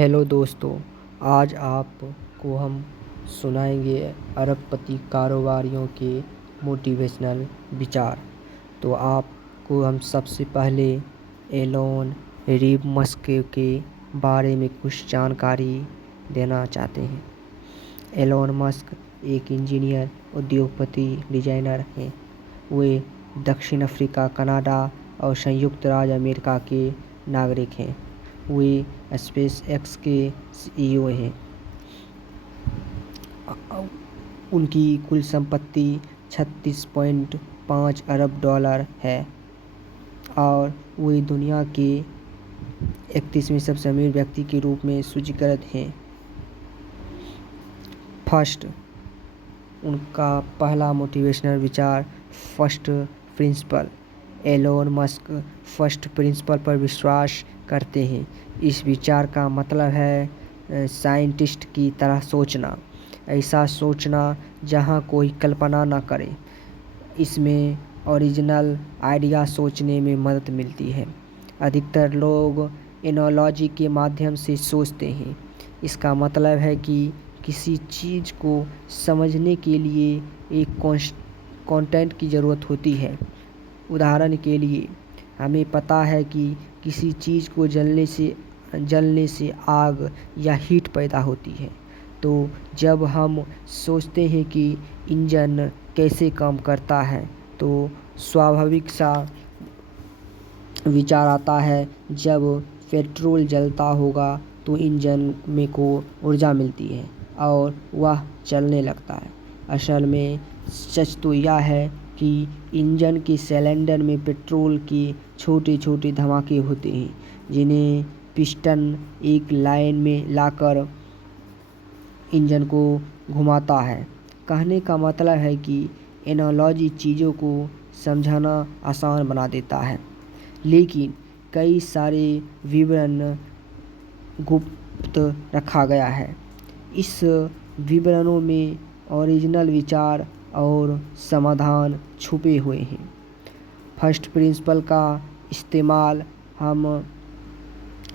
Hello दोस्तों, आज आपको हम सुनाएंगे अरबपति कारोबारियों के मोटिवेशनल विचार। तो आपको हम सबसे पहले एलोन मस्क के बारे में कुछ जानकारी देना चाहते हैं। एलोन मस्क एक इंजीनियर, उद्योगपति, डिजाइनर हैं। वे दक्षिण अफ्रीका, कनाडा और संयुक्त राज्य अमेरिका के नागरिक हैं। वे स्पेस एक्स के सीईओ हैं। उनकी कुल संपत्ति 36.5 अरब डॉलर है और वे दुनिया के 31वें सबसे अमीर व्यक्ति के रूप में सूचीकृत हैं। फर्स्ट, उनका पहला मोटिवेशनल विचार first principle. Elon Musk first principle पर विश्वास करते हैं। इस विचार का मतलब है साइंटिस्ट की तरह सोचना, ऐसा सोचना जहां कोई कल्पना न करे। इसमें ओरिजिनल आइडिया सोचने में मदद मिलती है। अधिकतर लोग एनालॉजी के माध्यम से सोचते हैं। इसका मतलब है कि किसी चीज़ को समझने के लिए एक कंटेंट की ज़रूरत होती है। उदाहरण के लिए, हमें पता है कि किसी चीज़ को जलने से आग या हीट पैदा होती है। तो जब हम सोचते हैं कि इंजन कैसे काम करता है, तो स्वाभाविक सा विचार आता है, जब पेट्रोल जलता होगा तो इंजन में को ऊर्जा मिलती है और वह चलने लगता है। असल में सच तो यह है कि इंजन के सिलेंडर में पेट्रोल के छोटे छोटे धमाके होते हैं, जिन्हें पिस्टन एक लाइन में लाकर इंजन को घुमाता है। कहने का मतलब है कि एनालॉजी चीज़ों को समझाना आसान बना देता है, लेकिन कई सारे विवरण गुप्त रखा गया है। इस विवरणों में ओरिजिनल विचार और समाधान छुपे हुए हैं। फर्स्ट प्रिंसिपल का इस्तेमाल हम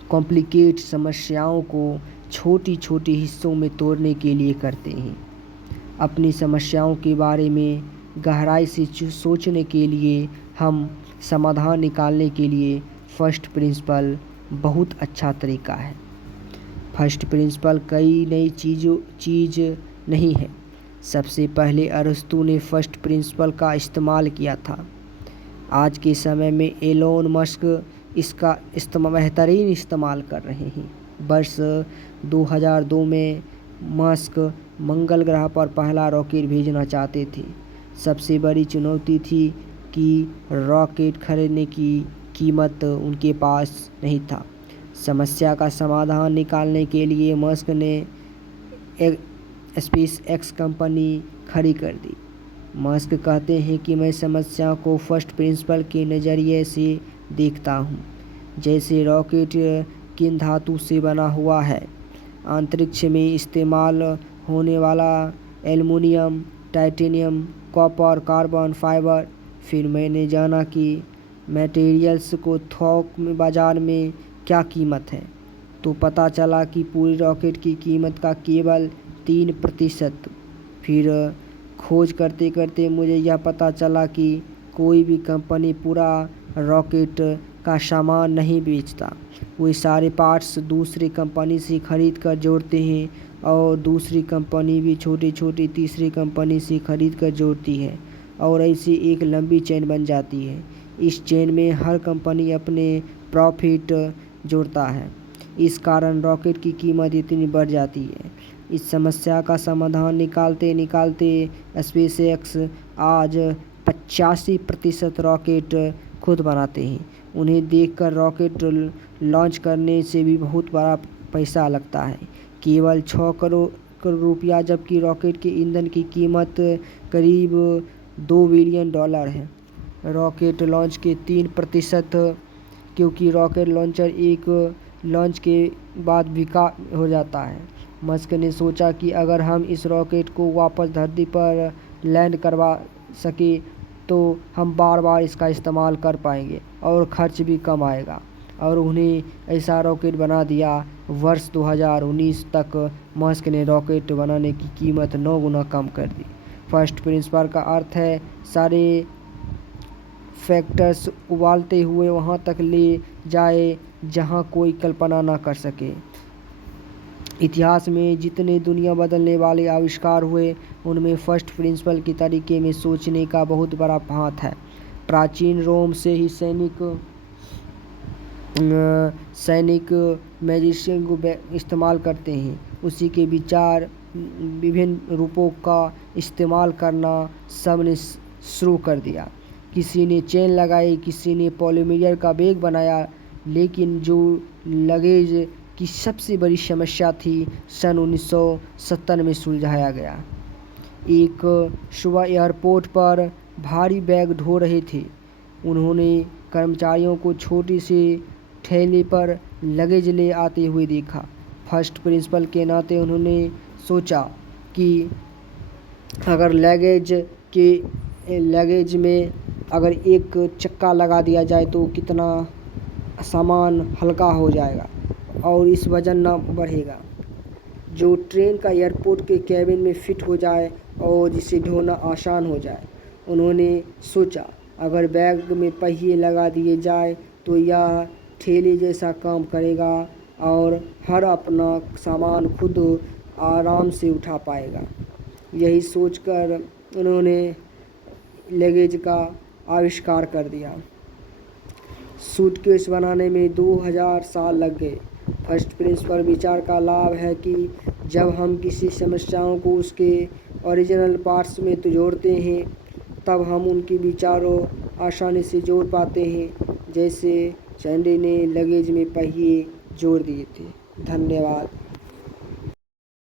कॉम्प्लिकेट समस्याओं को छोटी छोटी हिस्सों में तोड़ने के लिए करते हैं। अपनी समस्याओं के बारे में गहराई से सोचने के लिए हम समाधान निकालने के लिए फर्स्ट प्रिंसिपल बहुत अच्छा तरीका है। फर्स्ट प्रिंसिपल कई नई चीज़ नहीं है। सबसे पहले अरस्तु ने फर्स्ट प्रिंसिपल का इस्तेमाल किया था। आज के समय में एलोन मस्क इसका बेहतरीन इस्तेमाल कर रहे हैं। वर्ष 2002 में मस्क मंगल ग्रह पर पहला रॉकेट भेजना चाहते थे। सबसे बड़ी चुनौती थी कि रॉकेट खरीदने की कीमत उनके पास नहीं था। समस्या का समाधान निकालने के लिए मस्क ने एक स्पेस एक्स कंपनी खड़ी कर दी। मस्क कहते हैं कि मैं समस्या को फर्स्ट प्रिंसिपल के नज़रिए से देखता हूँ। जैसे रॉकेट किन धातु से बना हुआ है, अंतरिक्ष में इस्तेमाल होने वाला aluminium, titanium, copper, carbon fibre. फिर मैंने जाना कि मटेरियल्स को थोक में बाज़ार में क्या कीमत है, तो पता चला कि पूरी रॉकेट की कीमत का केवल 3%। फिर खोज करते करते मुझे यह पता चला कि कोई भी कंपनी पूरा रॉकेट का सामान नहीं बेचता। वे सारे पार्ट्स दूसरी कंपनी से खरीद कर जोड़ते हैं और दूसरी कंपनी भी छोटी छोटी तीसरी कंपनी से खरीद कर जोड़ती है और ऐसी एक लंबी चेन बन जाती है। इस चेन में हर कंपनी अपने प्रॉफिट जोड़ता है। इस कारण रॉकेट की कीमत इतनी बढ़ जाती है। इस समस्या का समाधान निकालते निकालते स्पेस एक्स आज 85% रॉकेट खुद बनाते हैं। उन्हें देखकर रॉकेट लॉन्च करने से भी बहुत बड़ा पैसा लगता है, केवल 6 करोड़ रुपया, जबकि रॉकेट के ईंधन की कीमत करीब $2 बिलियन है। रॉकेट लॉन्च के 3%, क्योंकि रॉकेट लॉन्चर एक लॉन्च के बाद बिका हो जाता है। मस्क ने सोचा कि अगर हम इस रॉकेट को वापस धरती पर लैंड करवा सके तो हम बार बार इसका इस्तेमाल कर पाएंगे और खर्च भी कम आएगा। और उन्हें ऐसा रॉकेट बना दिया वर्ष 2019 तक मस्क ने रॉकेट बनाने की कीमत 9 गुना कम कर दी। फर्स्ट प्रिंसिपल का अर्थ है सारे फैक्टर्स उबालते हुए वहाँ तक ले जाए जहाँ कोई कल्पना ना कर सके। इतिहास में जितने दुनिया बदलने वाले आविष्कार हुए उनमें फर्स्ट प्रिंसिपल के तरीके में सोचने का बहुत बड़ा हाथ है। प्राचीन रोम से ही सैनिक मैजिशियन को इस्तेमाल करते हैं। उसी के विचार विभिन्न रूपों का इस्तेमाल करना सब ने शुरू कर दिया। किसी ने चेन लगाई, किसी ने पॉलीमर का बैग बनाया, लेकिन जो लगेज की सबसे बड़ी समस्या थी सन 1970 में सुलझाया गया। एक सुबह एयरपोर्ट पर भारी बैग ढो रहे थे। उन्होंने कर्मचारियों को छोटी सी ठेले पर लगेज ले आते हुए देखा। फर्स्ट प्रिंसिपल के नाते उन्होंने सोचा कि अगर लगेज में अगर एक चक्का लगा दिया जाए तो कितना सामान हल्का हो जाएगा और इस वजन ना बढ़ेगा, जो ट्रेन का एयरपोर्ट के कैबिन में फिट हो जाए और जिसे ढोना आसान हो जाए। उन्होंने सोचा अगर बैग में पहिए लगा दिए जाए तो यह ठेले जैसा काम करेगा और हर अपना सामान खुद आराम से उठा पाएगा। यही सोचकर उन्होंने लगेज का आविष्कार कर दिया। सूटकेस बनाने में 2000 साल लग गए। फर्स्ट प्रिंसिपल विचार का लाभ है कि जब हम किसी समस्याओं को उसके ओरिजिनल पार्ट्स में तो जोड़ते हैं तब हम उनके विचारों आसानी से जोड़ पाते हैं, जैसे चैंडी ने लगेज में पहिए जोड़ दिए थे। धन्यवाद।